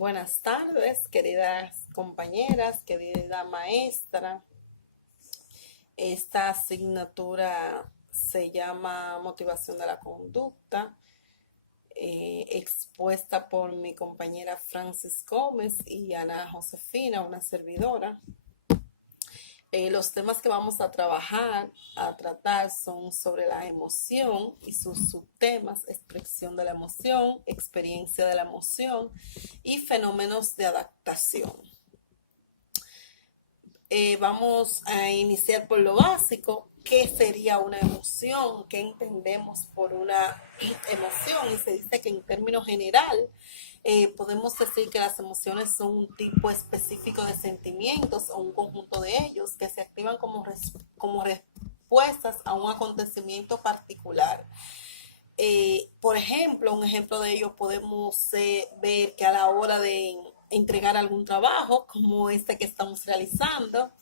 Buenas tardes, queridas compañeras, querida maestra. Esta asignatura se llama Motivación de la Conducta, expuesta por mi compañera Francis Gómez y Ana Josefina, una servidora. Los temas que vamos a tratar son sobre la emoción y sus subtemas: expresión de la emoción, experiencia de la emoción y fenómenos de adaptación. Vamos a iniciar por lo básico. ¿Qué sería una emoción? ¿Qué entendemos por una emoción? Y se dice que en términos general podemos decir que las emociones son un tipo específico de sentimientos o un conjunto de ellos que se activan como respuestas a un acontecimiento particular. Por ejemplo, un ejemplo de ello podemos ver que a la hora de entregar algún trabajo, como este que estamos realizando,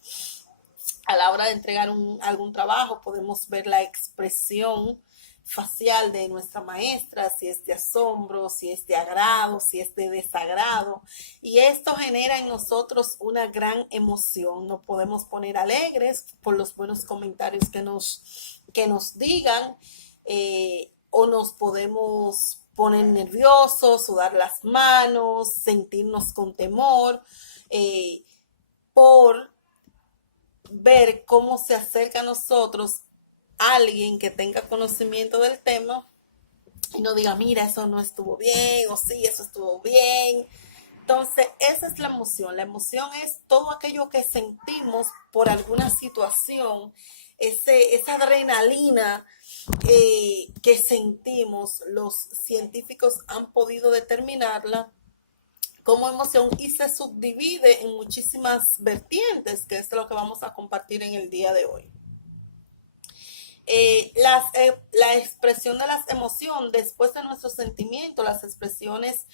a la hora de entregar algún trabajo podemos ver la expresión facial de nuestra maestra, si es de asombro, si es de agrado, si es de desagrado, y esto genera en nosotros una gran emoción. Nos podemos poner alegres por los buenos comentarios que nos digan, o nos podemos poner nerviosos, sudar las manos, sentirnos con temor, por ver cómo se acerca a nosotros alguien que tenga conocimiento del tema y no diga, mira, eso no estuvo bien, o sí, eso estuvo bien. Entonces, esa es la emoción. La emoción es todo aquello que sentimos por alguna situación, esa adrenalina que sentimos. Los científicos han podido determinarla como emoción y se subdivide en muchísimas vertientes, que es lo que vamos a compartir en el día de hoy. La expresión de las emociones, después de nuestros sentimientos, las expresiones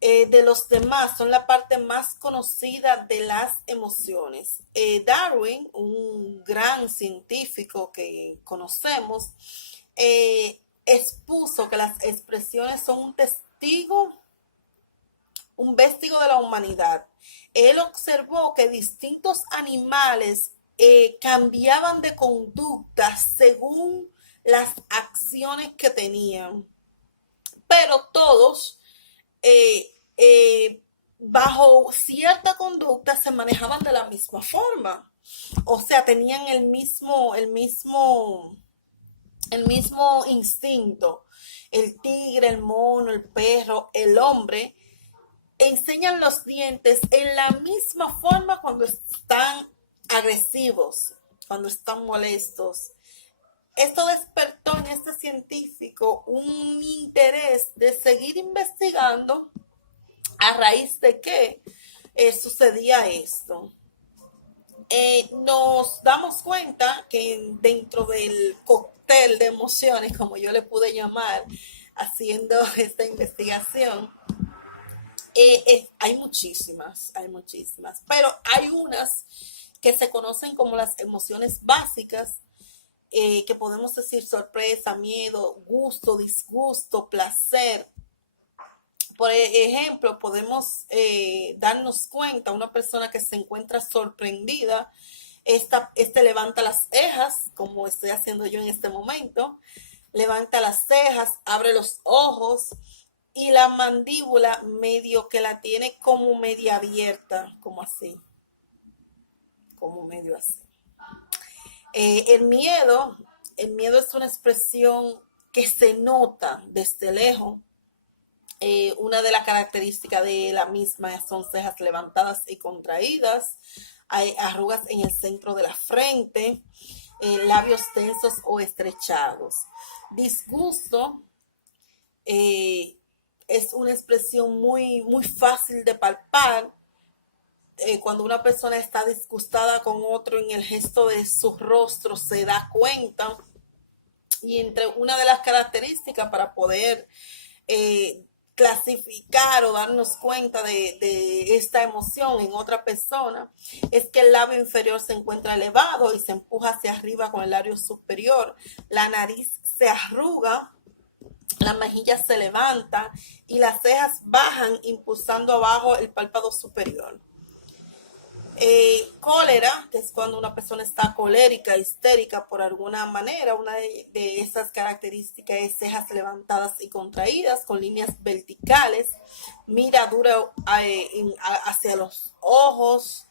de los demás son la parte más conocida de las emociones. Darwin, un gran científico que conocemos, expuso que las expresiones son un vestigo de la humanidad. Él observó que distintos animales cambiaban de conducta según las acciones que tenían, pero todos bajo cierta conducta se manejaban de la misma forma. O sea, tenían el mismo instinto. El tigre, el mono, el perro, el hombre enseñan los dientes en la misma forma cuando están agresivos, cuando están molestos. Esto despertó en este científico un interés de seguir investigando a raíz de qué sucedía esto. Nos damos cuenta que dentro del cóctel de emociones, como yo le pude llamar, haciendo esta investigación, hay muchísimas, pero hay unas que se conocen como las emociones básicas, que podemos decir sorpresa, miedo, gusto, disgusto, placer. Por ejemplo, podemos darnos cuenta, una persona que se encuentra sorprendida, este levanta las cejas, como estoy haciendo yo en este momento, levanta las cejas, abre los ojos y la mandíbula medio que la tiene como media abierta, como así, como medio así. El miedo es una expresión que se nota desde lejos. Una de las características de la misma son cejas levantadas y contraídas, hay arrugas en el centro de la frente, labios tensos o estrechados. Disgusto es una expresión muy fácil de palpar. Cuando una persona está disgustada con otro, en el gesto de su rostro se da cuenta. Y entre una de las características para poder clasificar o darnos cuenta de esta emoción en otra persona es que el labio inferior se encuentra elevado y se empuja hacia arriba con el labio superior. La nariz se arruga La mejilla se levanta y las cejas bajan, impulsando abajo el párpado superior. Cólera, que es cuando una persona está colérica, histérica por alguna manera. Una de esas características es cejas levantadas y contraídas con líneas verticales, mira dura hacia los ojos,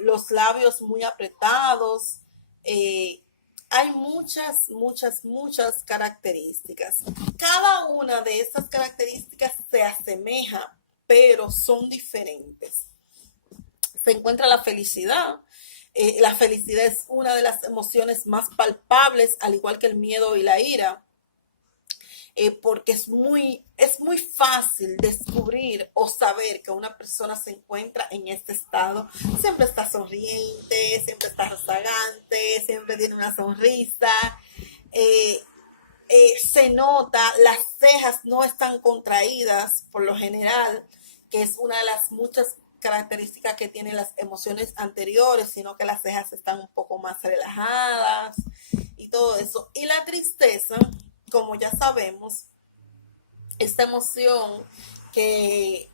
los labios muy apretados. Hay muchas características. Cada una de estas características se asemeja, pero son diferentes. Se encuentra la felicidad. La felicidad es una de las emociones más palpables, al igual que el miedo y la ira, porque es muy fácil descubrir o saber que una persona se encuentra en este estado. Siempre está sonriente, siempre está rozagante, siempre tiene una sonrisa. Eh, Se nota, las cejas no están contraídas por lo general, que es una de las muchas características que tienen las emociones anteriores, sino que las cejas están un poco más relajadas y todo eso. Y la tristeza, como ya sabemos, esta emoción que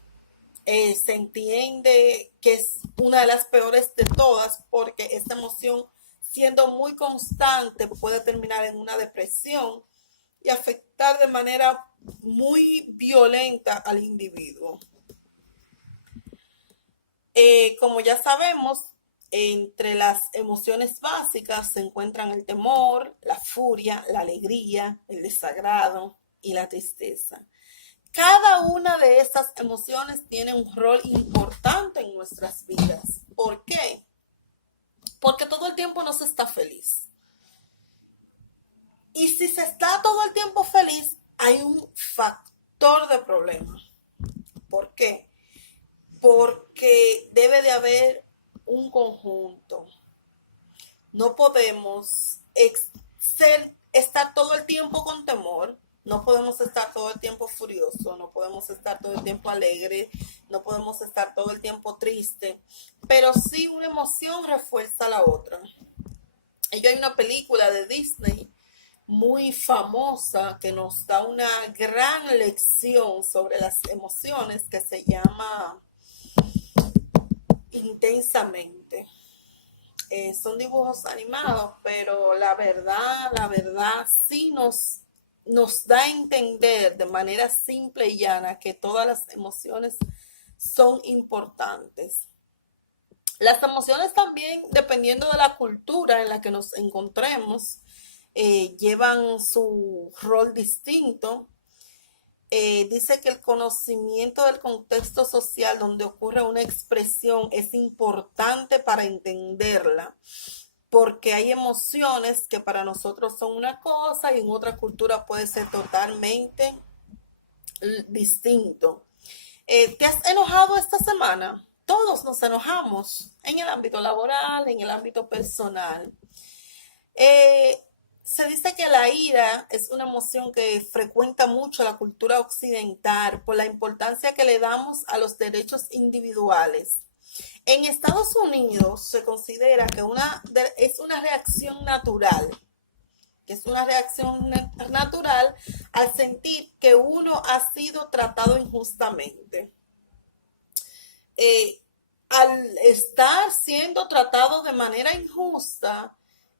se entiende que es una de las peores de todas, porque esta emoción, siendo muy constante, puede terminar en una depresión y afectar de manera muy violenta al individuo. Como ya sabemos, entre las emociones básicas se encuentran el temor, la furia, la alegría, el desagrado y la tristeza. Cada una de estas emociones tiene un rol importante en nuestras vidas. ¿Por qué? Porque todo el tiempo no se está feliz. Y si se está todo el tiempo feliz, hay un factor de problema. ¿Por qué? Porque debe de haber un conjunto. No podemos estar todo el tiempo con temor, no podemos estar todo el tiempo furioso, no podemos estar todo el tiempo alegre, no podemos estar todo el tiempo triste, pero sí una emoción refuerza la otra. Y hay una película de Disney muy famosa que nos da una gran lección sobre las emociones que se llama Intensamente. Son dibujos animados, pero la verdad sí nos da a entender de manera simple y llana que todas las emociones son importantes. Las emociones también, dependiendo de la cultura en la que nos encontremos, llevan su rol distinto. Dice que el conocimiento del contexto social donde ocurre una expresión es importante para entenderla, porque hay emociones que para nosotros son una cosa y en otra cultura puede ser totalmente distinto. ¿Te has enojado esta semana? Todos nos enojamos en el ámbito laboral, en el ámbito personal. Eh, Se dice que la ira es una emoción que frecuenta mucho la cultura occidental por la importancia que le damos a los derechos individuales. En Estados Unidos se considera que es una reacción natural, al sentir que uno ha sido tratado injustamente. Al estar siendo tratado de manera injusta,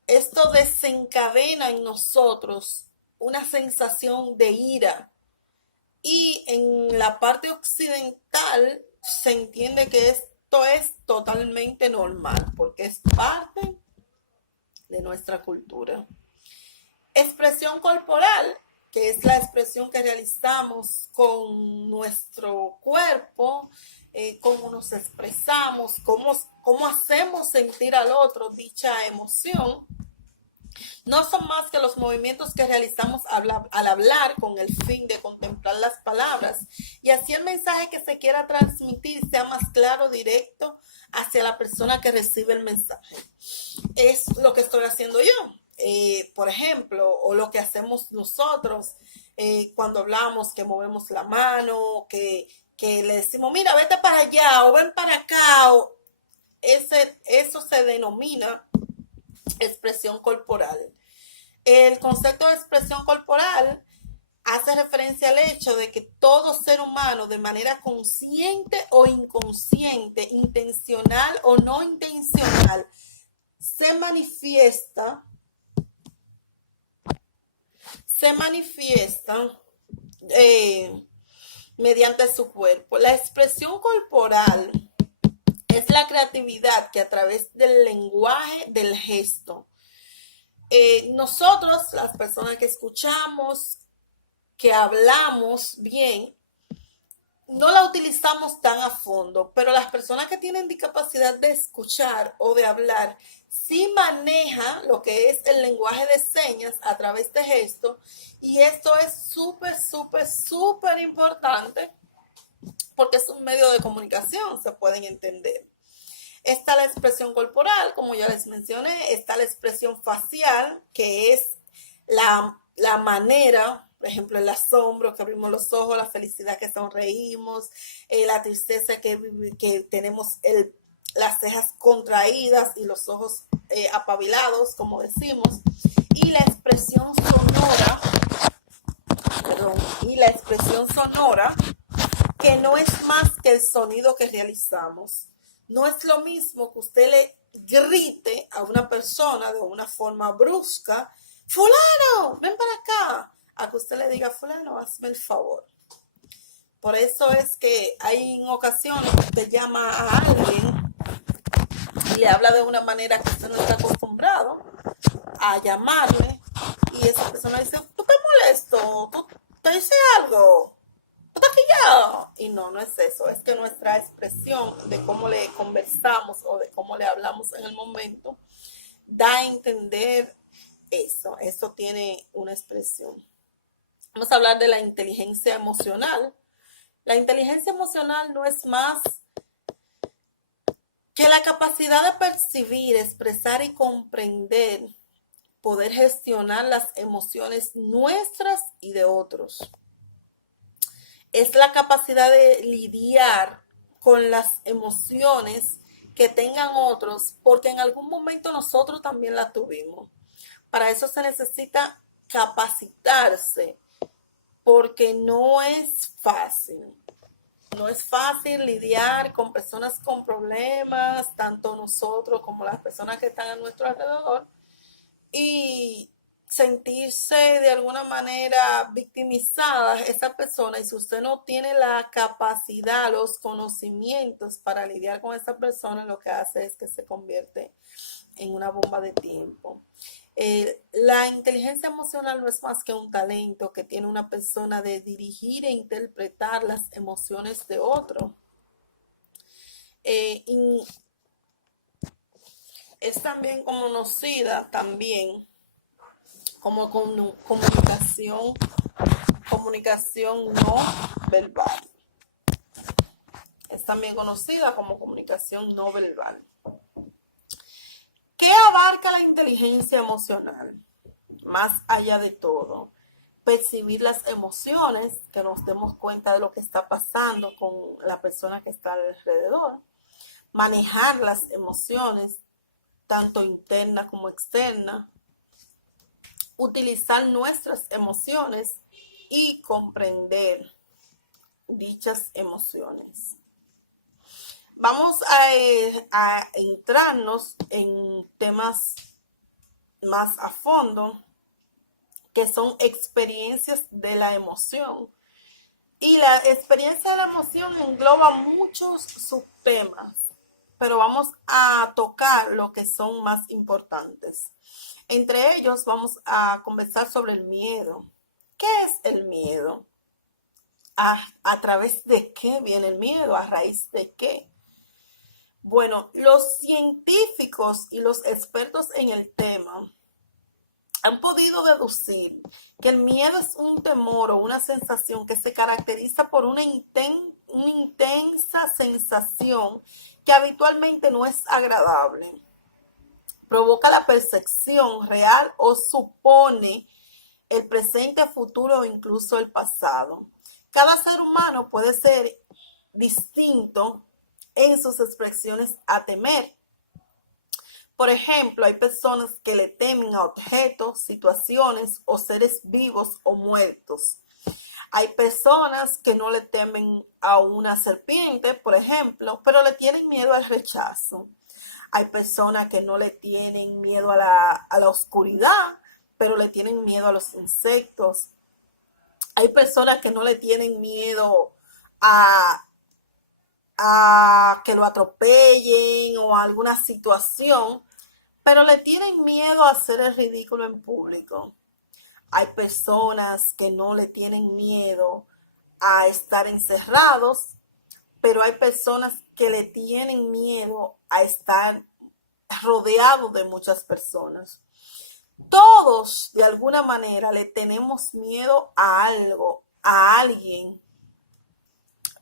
esto desencadena en nosotros una sensación de ira. Y en la parte occidental se entiende que esto es totalmente normal, porque es parte de nuestra cultura. Expresión corporal, que es la expresión que realizamos con nuestro cuerpo, cómo nos expresamos, cómo hacemos sentir al otro dicha emoción. No son más que los movimientos que realizamos al hablar con el fin de contemplar las palabras y así el mensaje que se quiera transmitir sea más claro, directo hacia la persona que recibe el mensaje. Es lo que estoy haciendo yo. Por ejemplo, o lo que hacemos nosotros cuando hablamos, que movemos la mano, que le decimos, mira, vete para allá o ven para acá. Eso se denomina expresión corporal. El concepto de expresión corporal hace referencia al hecho de que todo ser humano, de manera consciente o inconsciente, intencional o no intencional, se manifiesta eh, mediante su cuerpo. La expresión corporal es la creatividad que a través del lenguaje, del gesto, nosotros, las personas que escuchamos, que hablamos bien, no la utilizamos tan a fondo, pero las personas que tienen discapacidad de escuchar o de hablar, sí manejan lo que es el lenguaje de señas a través de gestos, y esto es súper importante porque es un medio de comunicación, se pueden entender. Está la expresión corporal, como ya les mencioné, está la expresión facial, que es la manera, por ejemplo, el asombro, que abrimos los ojos, la felicidad, que sonreímos, la tristeza, que tenemos las cejas contraídas y los ojos apabilados, como decimos, y la expresión sonora, que no es más que el sonido que realizamos. No es lo mismo que usted le grite a una persona de una forma brusca, fulano, ven para acá, a que usted le diga, fulano, hazme el favor. Por eso es que hay en ocasiones que usted llama a alguien y le habla de una manera que usted no está acostumbrado a llamarle, y esa persona dice, tú te molesto, tú te dice algo, tú estás quillado. Y no es eso, es que nuestra expresión de cómo le conversamos o de cómo le hablamos en el momento da a entender eso. Eso tiene una expresión. Vamos a hablar de la inteligencia emocional. La inteligencia emocional no es más que la capacidad de percibir, expresar y comprender, poder gestionar las emociones nuestras y de otros. Es la capacidad de lidiar con las emociones que tengan otros, porque en algún momento nosotros también la tuvimos. Para eso se necesita capacitarse, porque no es fácil. No es fácil lidiar con personas con problemas, tanto nosotros como las personas que están a nuestro alrededor, y sentirse de alguna manera victimizada esa persona. Y si usted no tiene la capacidad, los conocimientos para lidiar con esa persona, lo que hace es que se convierte en una bomba de tiempo. La inteligencia emocional no es más que un talento que tiene una persona de dirigir e interpretar las emociones de otro. Es también conocida también como comunicación no verbal. Es también conocida como comunicación no verbal. ¿Qué abarca la inteligencia emocional? Más allá de todo, percibir las emociones, que nos demos cuenta de lo que está pasando con la persona que está alrededor, manejar las emociones, tanto internas como externas, utilizar nuestras emociones y comprender dichas emociones. Vamos a entrarnos en temas más a fondo, que son experiencias de la emoción. Y la experiencia de la emoción engloba muchos subtemas, pero vamos a tocar lo que son más importantes. Entre ellos vamos a conversar sobre el miedo. ¿Qué es el miedo? ¿A través de qué viene el miedo? ¿A raíz de qué? Bueno, los científicos y los expertos en el tema han podido deducir que el miedo es un temor o una sensación que se caracteriza por una intensa sensación que habitualmente no es agradable. Provoca la percepción real o supone el presente, futuro o incluso el pasado. Cada ser humano puede ser distinto en sus expresiones a temer. Por ejemplo, hay personas que le temen a objetos, situaciones o seres vivos o muertos. Hay personas que no le temen a una serpiente, por ejemplo, pero le tienen miedo al rechazo. Hay personas que no le tienen miedo a la oscuridad, pero le tienen miedo a los insectos. Hay personas que no le tienen miedo a, a que lo atropellen o a alguna situación, pero le tienen miedo a hacer el ridículo en público. Hay personas que no le tienen miedo a estar encerrados, pero hay personas que le tienen miedo a estar rodeados de muchas personas. Todos, de alguna manera, le tenemos miedo a algo, a alguien,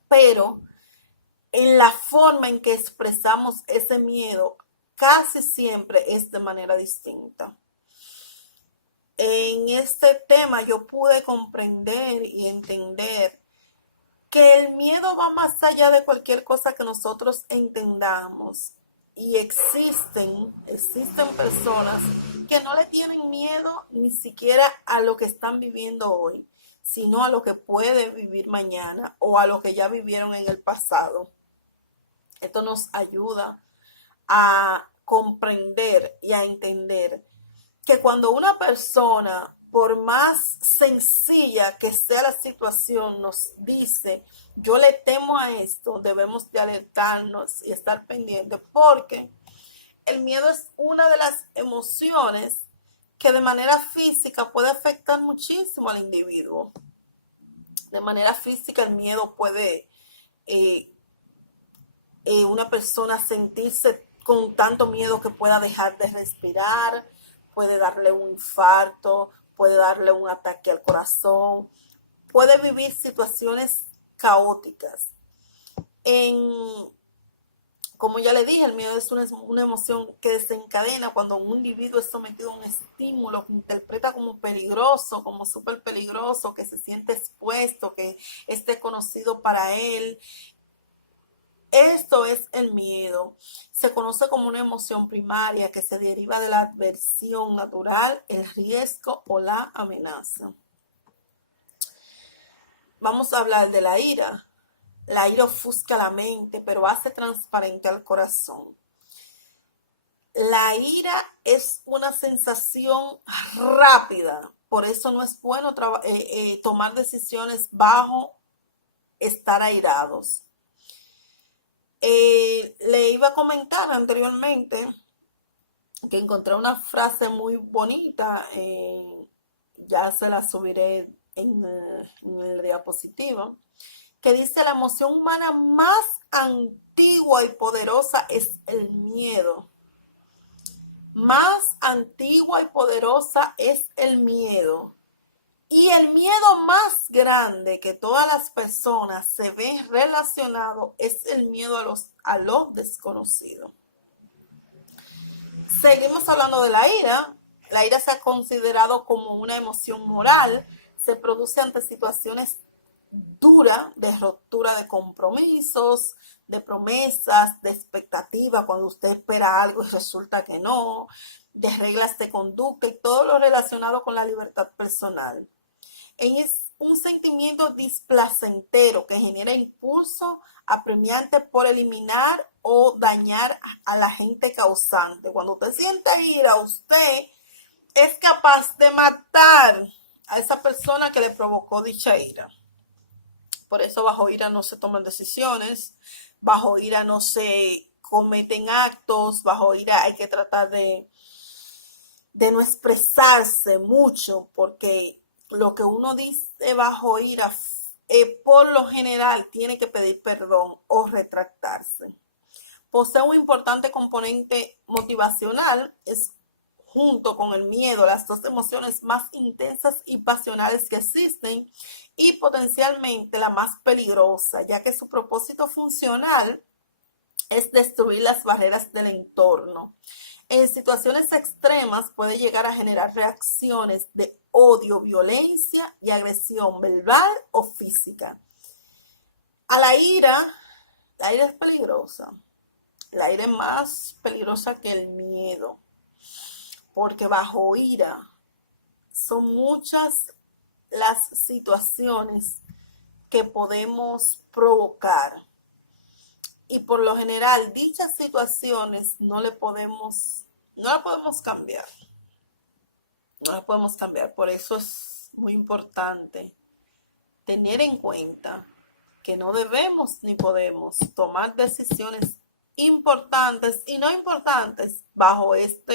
pero en la forma en que expresamos ese miedo casi siempre es de manera distinta. En este tema yo pude comprender y entender que el miedo va más allá de cualquier cosa que nosotros entendamos. Y existen personas que no le tienen miedo ni siquiera a lo que están viviendo hoy, sino a lo que puede vivir mañana o a lo que ya vivieron en el pasado. Esto nos ayuda a comprender y a entender que cuando una persona, por más sencilla que sea la situación, nos dice, yo le temo a esto, debemos de alertarnos y estar pendientes, porque el miedo es una de las emociones que de manera física puede afectar muchísimo al individuo. De manera física el miedo puede una persona sentirse con tanto miedo que pueda dejar de respirar, puede darle un infarto, puede darle un ataque al corazón, puede vivir situaciones caóticas. Como ya le dije, el miedo es una emoción que desencadena cuando un individuo es sometido a un estímulo que interpreta como peligroso, como súper peligroso, que se siente expuesto, que es desconocido para él. Esto es el miedo. Se conoce como una emoción primaria que se deriva de la adversión natural, el riesgo o la amenaza. Vamos a hablar de la ira. La ira ofusca la mente, pero hace transparente al corazón. La ira es una sensación rápida, por eso no es bueno tomar decisiones bajo estar airados. Le iba a comentar anteriormente que encontré una frase muy bonita, ya se la subiré en el diapositivo, que dice: la emoción humana más antigua y poderosa es el miedo. Más antigua y poderosa es el miedo. Y el miedo más grande que todas las personas se ven relacionado es el miedo a lo desconocido. Seguimos hablando de la ira. La ira se ha considerado como una emoción moral. Se produce ante situaciones duras de ruptura de compromisos, de promesas, de expectativas, cuando usted espera algo y resulta que no, de reglas de conducta y todo lo relacionado con la libertad personal. Es un sentimiento displacentero que genera impulso apremiante por eliminar o dañar a la gente causante. Cuando usted siente ira, usted es capaz de matar a esa persona que le provocó dicha ira. Por eso bajo ira no se toman decisiones, bajo ira no se cometen actos, bajo ira hay que tratar de no expresarse mucho, porque lo que uno dice bajo ira, por lo general, tiene que pedir perdón o retractarse. Posee un importante componente motivacional, es junto con el miedo las dos emociones más intensas y pasionales que existen y potencialmente la más peligrosa, ya que su propósito funcional es destruir las barreras del entorno. En situaciones extremas puede llegar a generar reacciones de odio, violencia y agresión verbal o física. A la ira es peligrosa. La ira es más peligrosa que el miedo, porque bajo ira son muchas las situaciones que podemos provocar. Y por lo general, dichas situaciones no las podemos cambiar. No las podemos cambiar. Por eso es muy importante tener en cuenta que no debemos ni podemos tomar decisiones importantes y no importantes bajo esta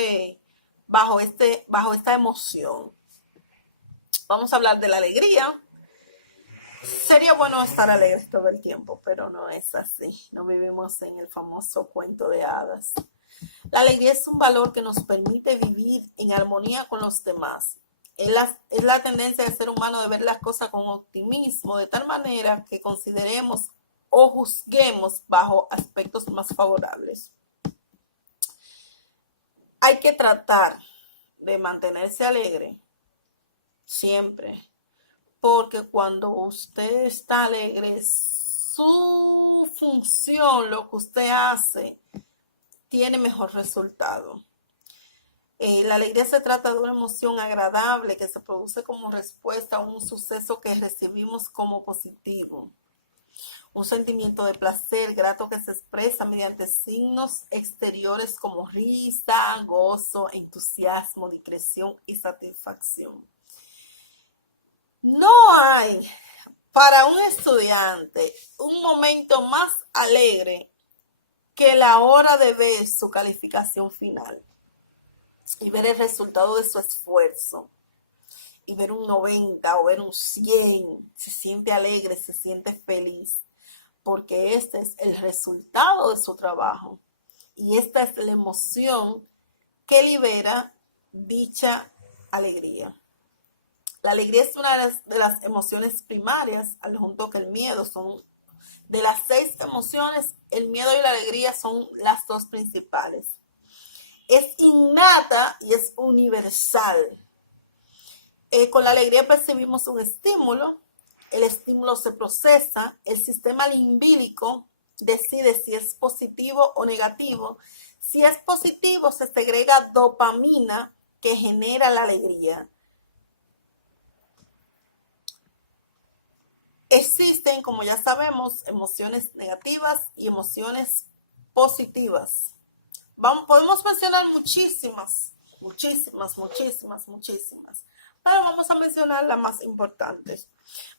emoción. Vamos a hablar de la alegría. Sería bueno estar alegres todo el tiempo, pero no es así. No vivimos en el famoso cuento de hadas. La alegría es un valor que nos permite vivir en armonía con los demás. Es la tendencia del ser humano de ver las cosas con optimismo, de tal manera que consideremos o juzguemos bajo aspectos más favorables. Hay que tratar de mantenerse alegre siempre, porque cuando usted está alegre, su función, lo que usted hace, tiene mejor resultado. La alegría se trata de una emoción agradable que se produce como respuesta a un suceso que recibimos como positivo. Un sentimiento de placer grato que se expresa mediante signos exteriores como risa, gozo, entusiasmo, discreción y satisfacción. No hay para un estudiante un momento más alegre que la hora de ver su calificación final y ver el resultado de su esfuerzo y ver un 90 o ver un 100, se siente alegre, se siente feliz, porque este es el resultado de su trabajo y esta es la emoción que libera dicha alegría. La alegría es una de las emociones primarias, al junto que el miedo. Son de las 6 emociones, el miedo y la alegría son las 2 principales. Es innata y es universal. Con la alegría percibimos un estímulo, el estímulo se procesa, el sistema limbílico decide si es positivo o negativo. Si es positivo, se segrega dopamina que genera la alegría. Existen, como ya sabemos, emociones negativas y emociones positivas. Podemos mencionar muchísimas, pero vamos a mencionar las más importantes.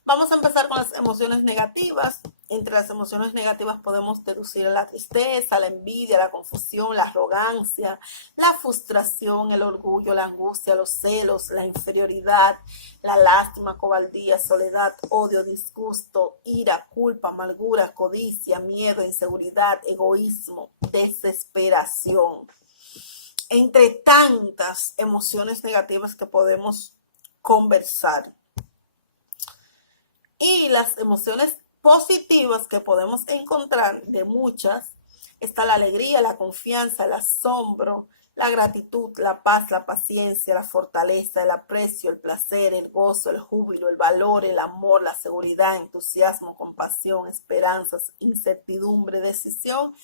Vamos a empezar con las emociones negativas. Entre las emociones negativas podemos deducir la tristeza, la envidia, la confusión, la arrogancia, la frustración, el orgullo, la angustia, los celos, la inferioridad, la lástima, cobardía, soledad, odio, disgusto, ira, culpa, amargura, codicia, miedo, inseguridad, egoísmo, desesperación. Entre tantas emociones negativas que podemos conversar. Y las emociones positivas que podemos encontrar, de muchas, está la alegría, la confianza, el asombro, la gratitud, la paz, la paciencia, la fortaleza, el aprecio, el placer, el gozo, el júbilo, el valor, el amor, la seguridad, entusiasmo, compasión, esperanzas, incertidumbre, decisión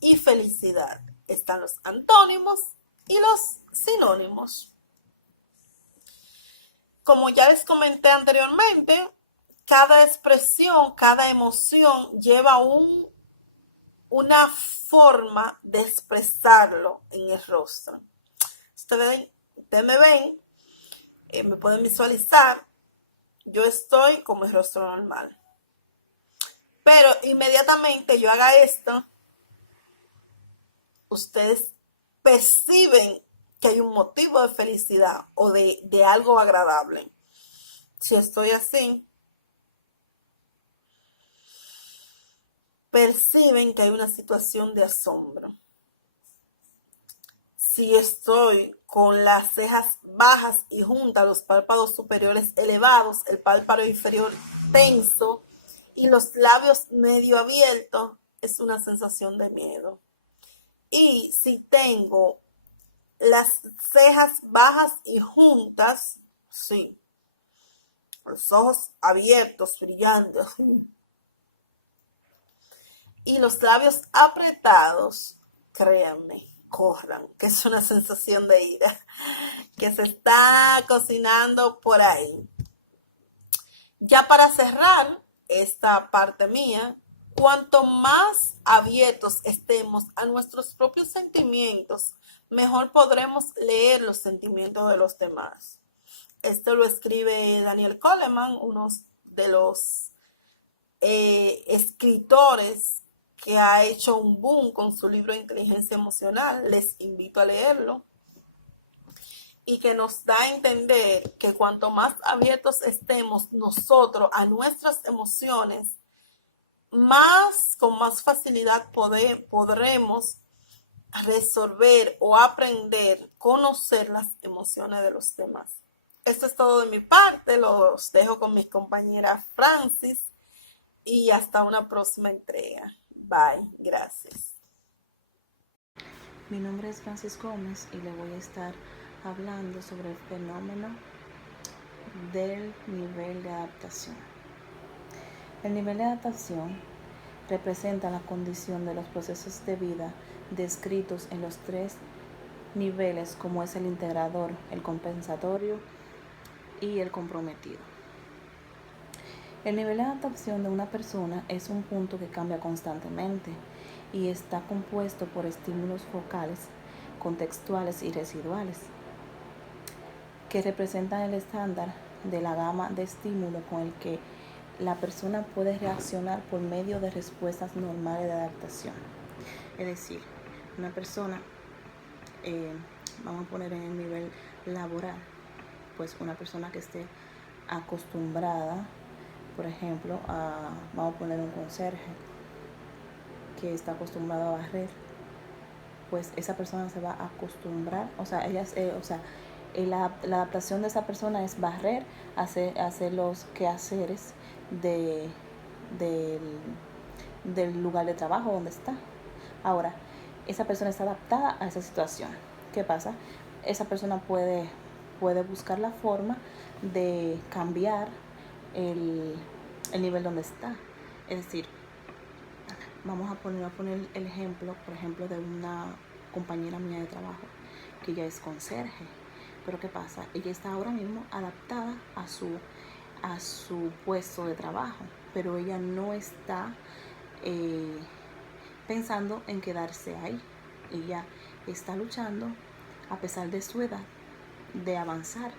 y felicidad. Están los antónimos y los sinónimos. Como ya les comenté anteriormente, cada expresión, cada emoción lleva una forma de expresarlo en el rostro. Ustedes me ven, me pueden visualizar, yo estoy con mi rostro normal. Pero inmediatamente yo haga esto, ustedes perciben que hay un motivo de felicidad o de algo agradable. Si estoy así, perciben que hay una situación de asombro. Si estoy con las cejas bajas y juntas, los párpados superiores elevados, el párpado inferior tenso y los labios medio abiertos, es una sensación de miedo. Y si tengo las cejas bajas y juntas, sí, los ojos abiertos, brillantes, y los labios apretados, créanme, corran, que es una sensación de ira que se está cocinando por ahí. Ya para cerrar esta parte mía, cuanto más abiertos estemos a nuestros propios sentimientos, mejor podremos leer los sentimientos de los demás. Esto lo escribe Daniel Goleman, uno de los escritores que ha hecho un boom con su libro de inteligencia emocional. Les invito a leerlo. Y que nos da a entender que cuanto más abiertos estemos nosotros a nuestras emociones, con más facilidad podremos resolver o aprender, conocer las emociones de los demás. Esto es todo de mi parte, los dejo con mi compañera Francis y hasta una próxima entrega. Bye, gracias. Mi nombre es Francis Gómez y le voy a estar hablando sobre el fenómeno del nivel de adaptación. El nivel de adaptación representa la condición de los procesos de vida descritos en los 3 niveles, como es el integrador, el compensatorio y el comprometido. El nivel de adaptación de una persona es un punto que cambia constantemente y está compuesto por estímulos focales, contextuales y residuales, que representan el estándar de la gama de estímulos con el que la persona puede reaccionar por medio de respuestas normales de adaptación. Es decir, una persona, vamos a poner en el nivel laboral, pues una persona que esté acostumbrada, por ejemplo, vamos a poner un conserje que está acostumbrado a barrer, pues esa persona se va a acostumbrar, la adaptación de esa persona es barrer, hacer los quehaceres del lugar de trabajo donde está. Ahora, esa persona está adaptada a esa situación. ¿Qué pasa? Esa persona puede buscar la forma de cambiar el nivel donde está. Es decir, vamos a poner el ejemplo, por ejemplo, de una compañera mía de trabajo que ella es conserje. Pero ¿qué pasa? Ella está ahora mismo adaptada a su puesto de trabajo, pero ella no está pensando en quedarse ahí. Ella está luchando, a pesar de su edad, de avanzar,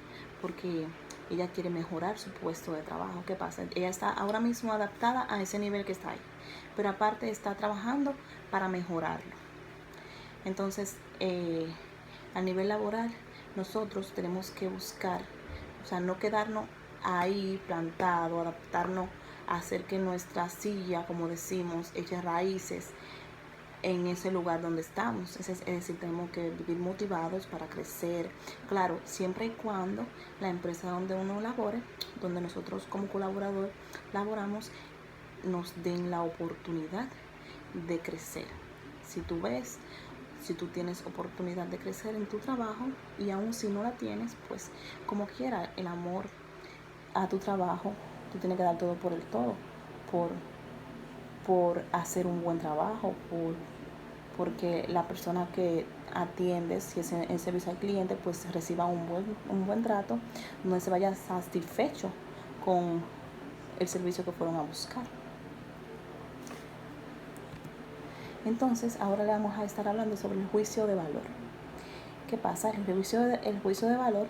porque ella quiere mejorar su puesto de trabajo. ¿Qué pasa? Ella está ahora mismo adaptada a ese nivel que está ahí, pero aparte está trabajando para mejorarlo. Entonces, a nivel laboral, nosotros tenemos que buscar, no quedarnos ahí plantado, adaptarnos a hacer que nuestra silla, como decimos, eche raíces en ese lugar donde estamos. Es decir, tenemos que vivir motivados para crecer. Claro, siempre y cuando la empresa donde uno labore, donde nosotros como colaborador laboramos, nos den la oportunidad de crecer. Si tú tienes oportunidad de crecer en tu trabajo, y aún si no la tienes, pues como quiera, el amor a tu trabajo, tú tienes que dar todo por el todo, por hacer un buen trabajo, porque la persona que atiendes, si es en servicio al cliente, pues reciba un buen trato, donde se vaya satisfecho con el servicio que fueron a buscar. Entonces, ahora le vamos a estar hablando sobre el juicio de valor. ¿Qué pasa? El juicio de valor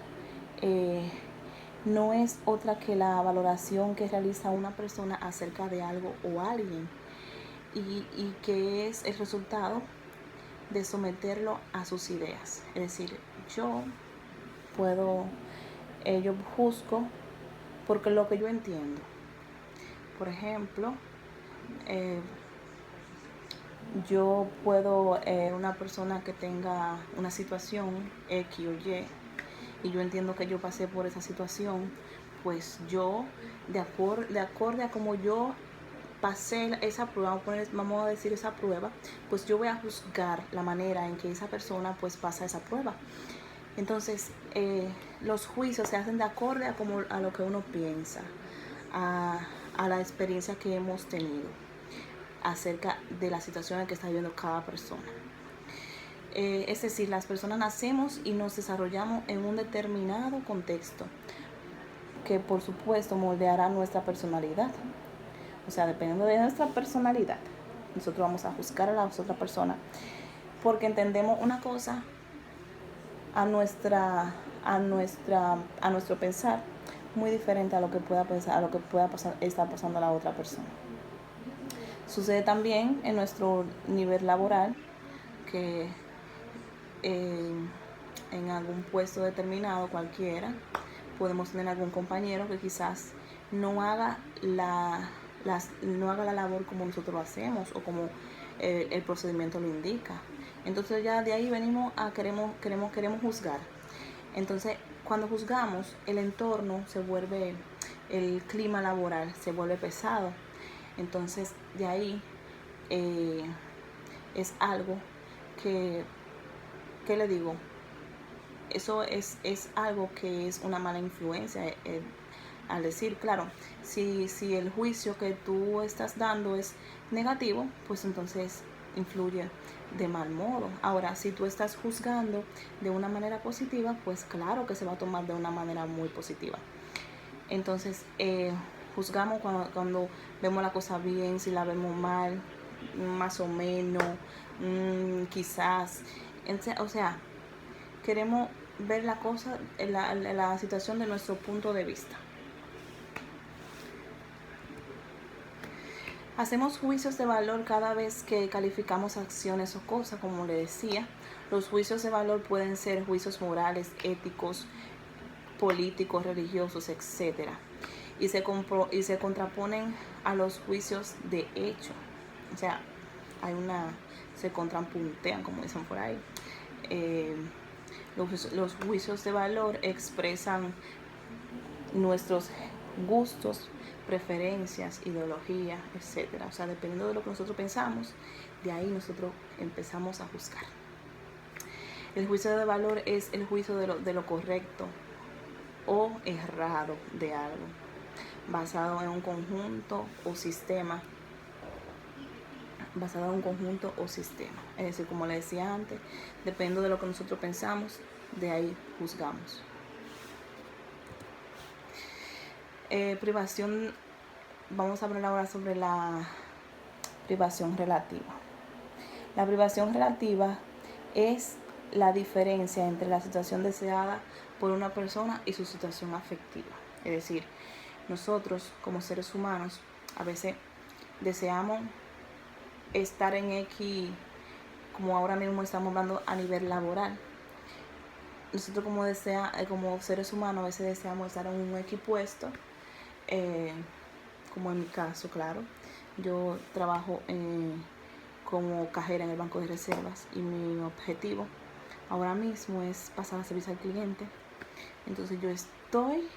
no es otra que la valoración que realiza una persona acerca de algo o alguien, y que es el resultado de someterlo a sus ideas. Es decir, yo juzgo porque lo que yo entiendo. Por ejemplo, yo puedo, una persona que tenga una situación X o y yo entiendo que yo pasé por esa situación, pues yo, de acorde a como yo pasé esa prueba, vamos a decir esa prueba, pues yo voy a juzgar la manera en que esa persona pues pasa esa prueba. Entonces, los juicios se hacen de acorde a lo que uno piensa, a la experiencia que hemos tenido acerca de la situación en que está viviendo cada persona. Es decir, las personas nacemos y nos desarrollamos en un determinado contexto. que por supuesto moldeará nuestra personalidad. O sea, dependiendo de nuestra personalidad, nosotros vamos a juzgar a la otra persona porque entendemos una cosa a nuestro pensar muy diferente a lo que pueda pensar, a lo que pueda estar pasando a la otra persona. Sucede también en nuestro nivel laboral que en algún puesto determinado cualquiera podemos tener algún compañero que quizás no haga la labor como nosotros lo hacemos o como el procedimiento lo indica. Entonces ya de ahí venimos a queremos juzgar. Entonces cuando juzgamos, el entorno se vuelve, el clima laboral se vuelve pesado. Entonces de ahí es algo que, ¿qué le digo? Eso es algo que es una mala influencia. Al decir, claro, si el juicio que tú estás dando es negativo, pues entonces influye de mal modo. Ahora, si tú estás juzgando de una manera positiva, pues claro que se va a tomar de una manera muy positiva. Entonces, juzgamos cuando vemos la cosa bien, si la vemos mal, más o menos, quizás. O sea, queremos ver la cosa, la situación de nuestro punto de vista. Hacemos juicios de valor cada vez que calificamos acciones o cosas, como le decía. Los juicios de valor pueden ser juicios morales, éticos, políticos, religiosos, etc. Y se contraponen a los juicios de hecho. O sea, se contrapuntean, como dicen por ahí. Los juicios de valor expresan nuestros gustos, preferencias, ideología, etc. O sea, dependiendo de lo que nosotros pensamos, de ahí nosotros empezamos a juzgar. El juicio de valor es el juicio de lo correcto o errado de algo, basado en un conjunto o sistema. Es decir, como le decía antes, dependiendo de lo que nosotros pensamos, de ahí juzgamos. Privación. Vamos a hablar ahora sobre la privación relativa. La privación relativa es la diferencia entre la situación deseada por una persona y su situación afectiva. Es decir, nosotros como seres humanos a veces deseamos estar en X, como ahora mismo estamos hablando a nivel laboral. Nosotros como seres humanos a veces deseamos estar en un X puesto, como en mi caso, claro. Yo trabajo como cajera en el banco de reservas y mi objetivo ahora mismo es pasar a servicio al cliente. Entonces yo estoy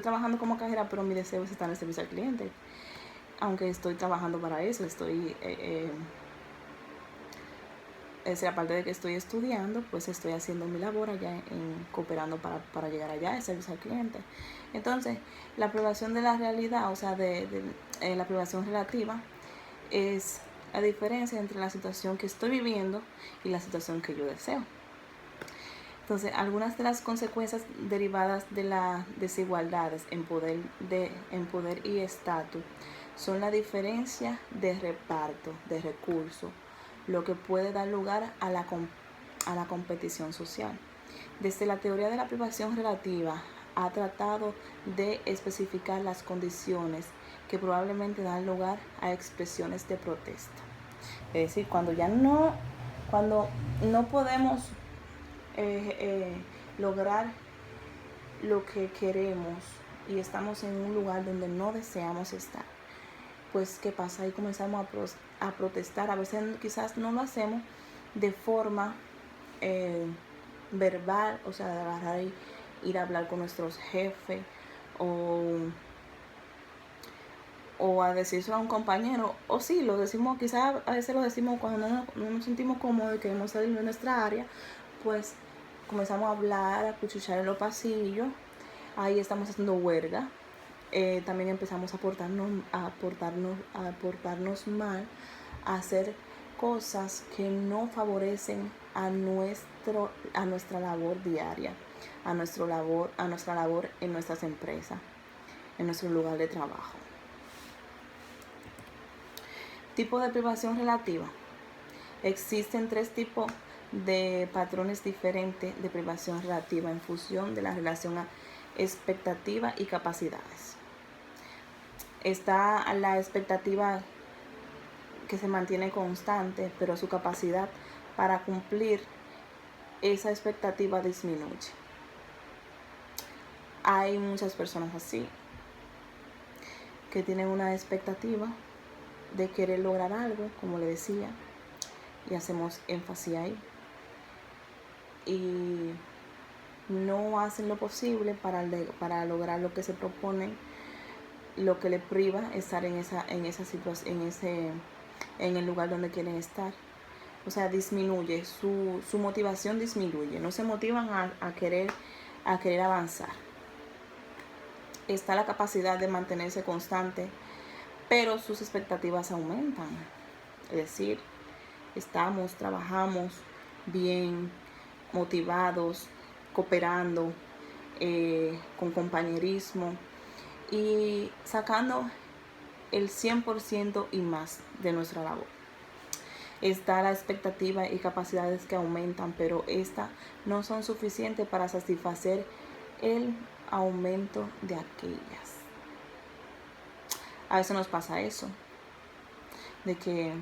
trabajando como cajera, pero mi deseo es estar en el servicio al cliente. Aunque estoy trabajando para eso, aparte de que estoy estudiando, pues estoy haciendo mi labor allá cooperando para llegar allá, el servicio al cliente. Entonces, la privación de la realidad, o sea, la privación relativa, es la diferencia entre la situación que estoy viviendo y la situación que yo deseo. Entonces, algunas de las consecuencias derivadas de las desigualdades en poder y estatus son la diferencia de reparto de recursos, lo que puede dar lugar a la competición social. Desde la teoría de la privación relativa ha tratado de especificar las condiciones que probablemente dan lugar a expresiones de protesta. Es decir, cuando no podemos lograr lo que queremos y estamos en un lugar donde no deseamos estar, pues ¿qué pasa? Ahí comenzamos a protestar. A veces quizás no lo hacemos de forma verbal, o sea, de agarrar y ir a hablar con nuestros jefes o a decírselo a un compañero, o sí, lo decimos, quizás a veces lo decimos cuando no nos sentimos cómodos y queremos salir de nuestra área, pues comenzamos a hablar, a cuchichear en los pasillos, ahí estamos haciendo huelga. También empezamos a portarnos mal, a hacer cosas que no favorecen a nuestra labor diaria. a nuestra labor en nuestras empresas, en nuestro lugar de trabajo. Tipo de privación relativa. Existen 3 tipos de patrones diferentes de privación relativa en función de la relación a expectativa y capacidades. Está la expectativa que se mantiene constante, pero su capacidad para cumplir esa expectativa disminuye. Hay muchas personas así, que tienen una expectativa de querer lograr algo, como le decía, y hacemos énfasis ahí, y no hacen lo posible para lograr lo que se proponen, lo que les priva estar en esa situación, en el lugar donde quieren estar. O sea, disminuye, su motivación disminuye, no se motivan a querer avanzar. Está la capacidad de mantenerse constante, pero sus expectativas aumentan. Es decir, trabajamos bien, motivados, cooperando, con compañerismo y sacando el 100% y más de nuestra labor. Está la expectativa y capacidades que aumentan, pero estas no son suficientes para satisfacer el aumento de aquellas. A veces nos pasa eso, de que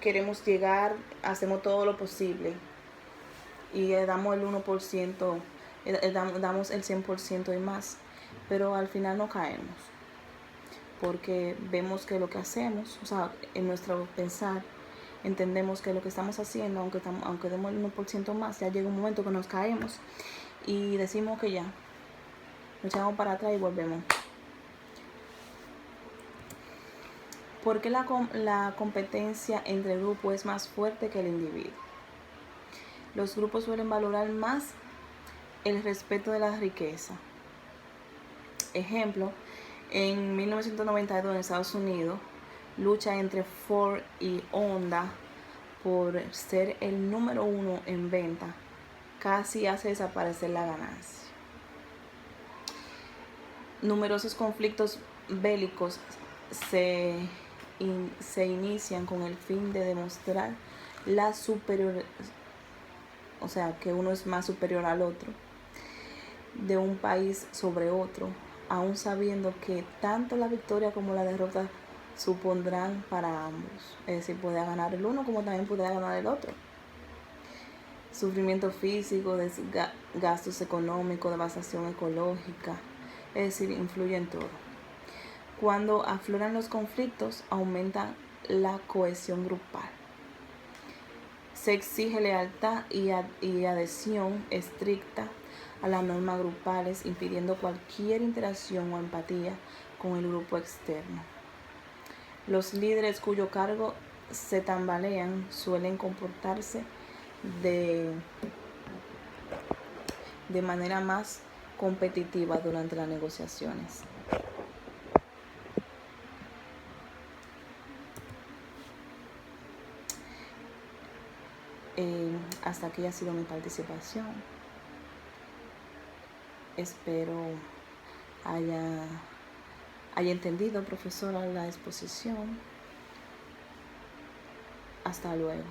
queremos llegar, hacemos todo lo posible y damos el 1%, damos el 100% y más, pero al final no caemos, porque vemos que lo que hacemos, o sea, en nuestro pensar, entendemos que lo que estamos haciendo, aunque demos el 1% más, ya llega un momento que nos caemos y decimos que ya, nos echamos para atrás y volvemos. ¿Por qué la competencia entre grupos es más fuerte que el individuo? Los grupos suelen valorar más el respeto de la riqueza. Ejemplo, en 1992 en Estados Unidos, lucha entre Ford y Honda por ser el número 1 en venta casi hace desaparecer la ganancia. Numerosos conflictos bélicos se inician con el fin de demostrar la superioridad, o sea, que uno es más superior al otro, de un país sobre otro, aún sabiendo que tanto la victoria como la derrota supondrán para ambos. Es decir, puede ganar el uno como también puede ganar el otro. Sufrimiento físico, gastos económicos, devastación ecológica, es decir, influye en todo. Cuando afloran los conflictos, aumenta la cohesión grupal. Se exige lealtad y adhesión estricta a las normas grupales, impidiendo cualquier interacción o empatía con el grupo externo. Los líderes cuyo cargo se tambalean suelen comportarse de manera más competitiva durante las negociaciones. Hasta aquí ha sido mi participación. Espero haya entendido, profesora, la exposición. Hasta luego.